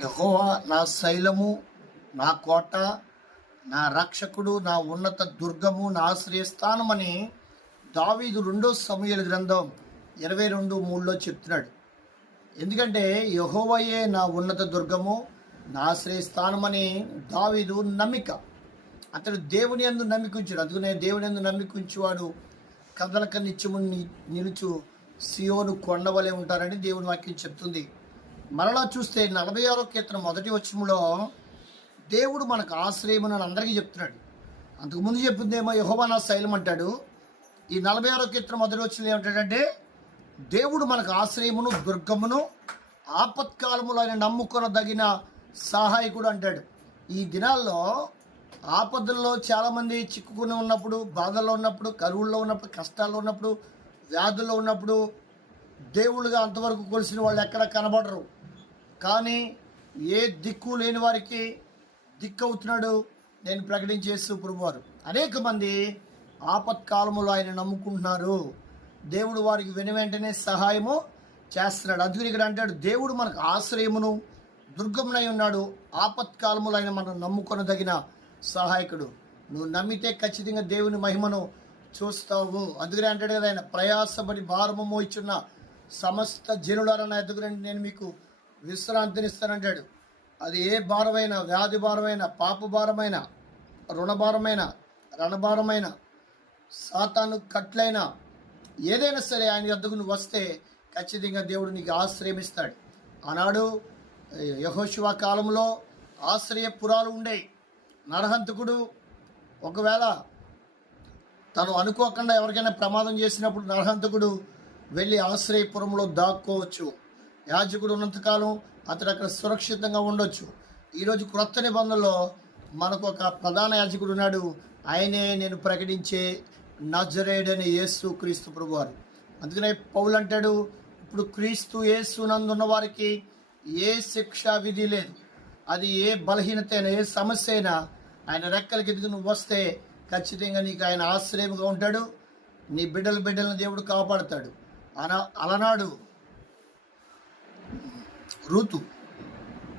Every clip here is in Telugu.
యహోవా నా శైలము నా కోట నా రక్షకుడు నా ఉన్నత దుర్గము నా ఆశ్రయస్థానమని దావీదు రెండో సమయాల గ్రంథం ఇరవై రెండు మూడులో చెప్తున్నాడు. ఎందుకంటే యహోవయే నా ఉన్నత దుర్గము నా ఆశ్రయస్థానమని దావీదు నమ్మిక. అతడు దేవుని ఎందు నమ్మికుంచాడు. అందుకనే దేవుని ఎందు నమ్మికుంచేవాడు. కదలక నిత్యము నిలుచు సియోను కొండవలే ఉంటారని దేవుని వాక్యం చెప్తుంది. మరలా చూస్తే నలభై ఆరో కీర్తన మొదటి వచ్చములో దేవుడు మనకు ఆశ్రయమని అందరికీ చెప్తున్నాడు. అంతకుముందు చెప్పిందేమో యహోవా నా శైలం అంటాడు. ఈ నలభై ఆరో కీర్తన మొదటి వచ్చిన ఏమిటంటే దేవుడు మనకు ఆశ్రయమును దుర్గమును ఆపత్కాలములో ఆయన నమ్ముకొనదగిన సహాయకుడు అంటాడు. ఈ దినాల్లో ఆపదల్లో చాలామంది చిక్కుకుని ఉన్నప్పుడు బాధల్లో ఉన్నప్పుడు కరువుల్లో ఉన్నప్పుడు కష్టాల్లో ఉన్నప్పుడు వ్యాధుల్లో ఉన్నప్పుడు దేవుళ్ళుగా అంతవరకు కొలిసిన వాళ్ళు ఎక్కడ కనబడరు. కానీ ఏ దిక్కు లేని వారికి దిక్కు అవుతున్నాడు నేను ప్రకటించేస్తూ ప్రభువారు. అనేక మంది ఆపత్కాలములో ఆయన నమ్ముకుంటున్నారు. దేవుడు వారికి వెను వెంటనే సహాయము చేస్తున్నాడు. అందుకని ఇక్కడ అంటాడు దేవుడు మనకు ఆశ్రయమును దుర్గమునై ఉన్నాడు. ఆపత్కాలములు ఆయన మనం నమ్ముకొనదగిన సహాయకుడు. నువ్వు నమ్మితే ఖచ్చితంగా దేవుని మహిమను చూస్తావు. అందుకనే అంటాడు కదా ఆయన ప్రయాసపడి భారము మోయిచున్న సమస్త జనులారా ఎదుగురండి నేను మీకు విశ్రాంతినిస్తానంటాడు. అది ఏ భారమైన వ్యాధి భారమైన పాప భారమైన రుణభారమైన రణభారమైన సాతాను కట్లైన ఏదైనా సరే ఆయన యొద్దకు నువ్వు వస్తే ఖచ్చితంగా దేవుడు నీకు ఆశ్రయమిస్తాడు. ఆనాడు యహోశివ కాలంలో ఆశ్రయపురాలు ఉండేవి నరహంతకుడు ఒకవేళ తను అనుకోకుండా ఎవరికైనా ప్రమాదం చేసినప్పుడు నరహంతకుడు వెళ్ళి ఆశ్రయపురంలో దాక్కోవచ్చు. యాజకుడు ఉన్నంతకాలం అతడు అక్కడ సురక్షితంగా ఉండొచ్చు. ఈరోజు క్రొత్త నిబంధనలో మనకు ఒక ప్రధాన యాజకుడు ఉన్నాడు. ఆయనే నేను ప్రకటించే నజరేడని యేసు క్రీస్తు ప్రభువారు. అందుకనే పౌలు అంటాడు ఇప్పుడు క్రీస్తు యేసు నందున్న వారికి ఏ శిక్షా విధి లేదు. అది ఏ బలహీనత అయినా ఏ సమస్య అయినా ఆయన రెక్కలకి ఎదుగు నువ్వు వస్తే ఖచ్చితంగా నీకు ఆయన ఆశ్రయముగా ఉంటాడు. నీ బిడ్డల బిడ్డలను దేవుడు కాపాడుతాడు. అన అలనాడు ఋతు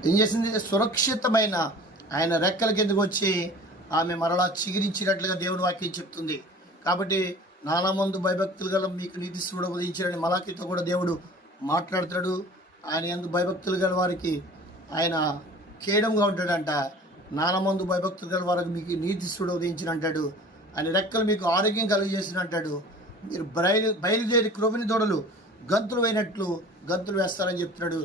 ఏం చేసింది? సురక్షితమైన ఆయన రెక్కల కిందకు వచ్చి ఆమె మరలా చిగిరించినట్లుగా దేవుని వాక్యం చెప్తుంది. కాబట్టి నానా మందు భయభక్తులు గల మీకు నీతి కూడా ఉదయించారని మలాకితో కూడా దేవుడు మాట్లాడుతాడు ఆయన ఎందు భయభక్తులు గల వారికి ఆయన కేడంగా ఉంటాడంట. నానా మందు భయభక్తులు గల వారికి మీకు నీతి కూడా ఉదయించిన అంటాడు ఆయన రెక్కలు మీకు ఆరోగ్యం కలుగజేసిన అంటాడు మీరు బయలు బయలుదేరి క్రొవిని దొడలు గంతులు వేయినట్లు గంతులు వేస్తారని చెప్తున్నాడు